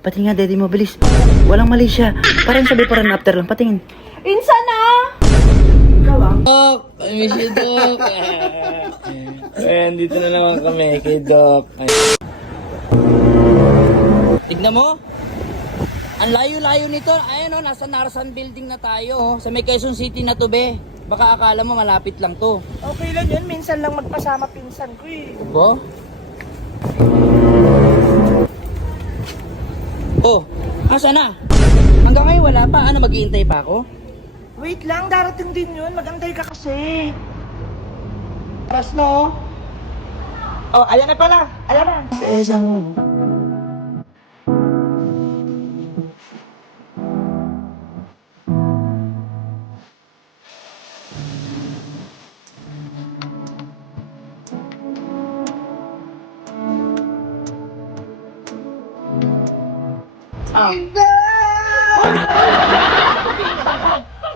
Pati nga, daddy mo, bilis. Walang mali siya. Parang sabi parang after lang. Patingin. Insan na! Doc! I miss you, Doc! Ayan, dito na naman kami kay Doc. Tignan mo. Ang layo-layo nito. Ayan o, nasa Narsan Building na tayo. Oh. Sa may Quezon City na to, be. Baka akala mo malapit lang to. Okay lang yun, minsan lang magpasama pinsan ko eh. Bo? Oh, asa na? Hanggang ngayon wala pa. Ano, maghihintay pa ako? Wait lang, darating din yun. Magantay ka kasi. Paras no? Oh, ayan na pala. Ayan na.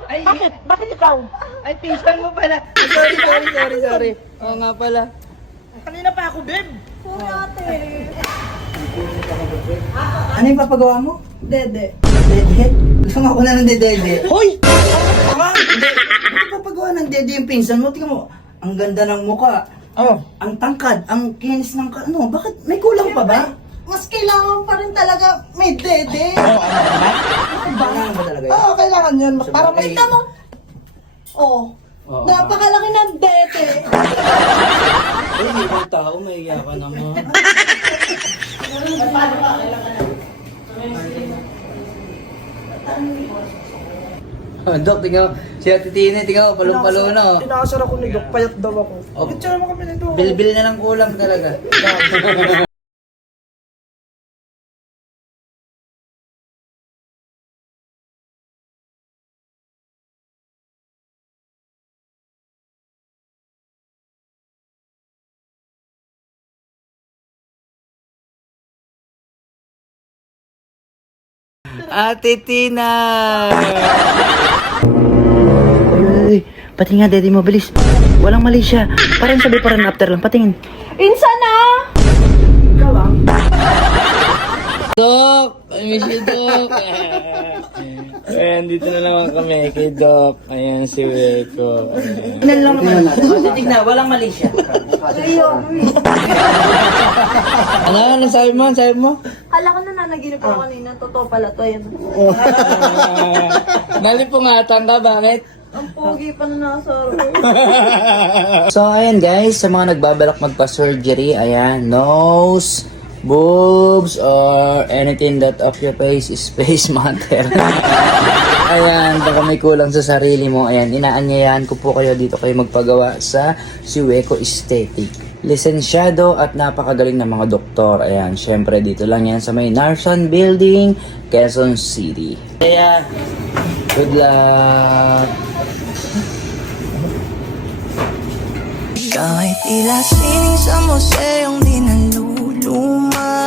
Ay, Bakit? Bakit ikaw? ay, pinsan mo pala. Sorry. Oo nga pala. Kanina pa ako, babe. Ano yung papagawa mo? Dede. Dede? Gusto nga ako na ng dede. Hoy! Hindi. Ano papagawa ng dede yung pinsan mo? Tingnan mo. Ang ganda ng muka. Oh. Ang tangkad. Ang kinis ng ano. Bakit? May kulang pa ba? Mas kailangan pa rin talaga may dede. Kailangan ba talaga yun? Oo, kailangan yun. Para Sabagay. makita mo. Oh. Oo. Napakalaki ng dede. Uy, ibang tao, mahiya ka naman. Oh, Dok, tingnan mo. Si Ate Tine, tingnan mo, palong-palo na. Tinasar ako ni Doc, payat daw ako. Oh. Picture mo kami ni Doc. Bil-bil na lang kulang talaga. Ate Tina! Uy, pati nga, daddy mo, bilis. Walang mali siya. Parang sabi parang after lang. Patingin. Insan na! Doc! I miss you, Doc! Ayan, dito na naman kami kay Doc. Ayan, si Weko. Tingnan lang naman. Tingnan, walang mali siya. Ano sabi mo? Sabi mo? Kala ko na nanaginip ako kanina. Totoo pala to. Yan. Nalipungatan ka, bakit? Ang pogi pa na nasa So, ayan guys, sa mga nagbabalak magpa-surgery, ayan, nose, boobs, or anything that occupies space matter. Ayan, baka may kulang sa sarili mo. Ayan, inaanyayahan ko po kayo dito kayo magpagawa sa Siweco Aesthetic. Lisensyado at napakagaling na mga doktor. Ayan, syempre dito lang yan sa may Narsan Building, Quezon City. Kaya, good luck! Ikaw ay tila sining sa museong di naluluma.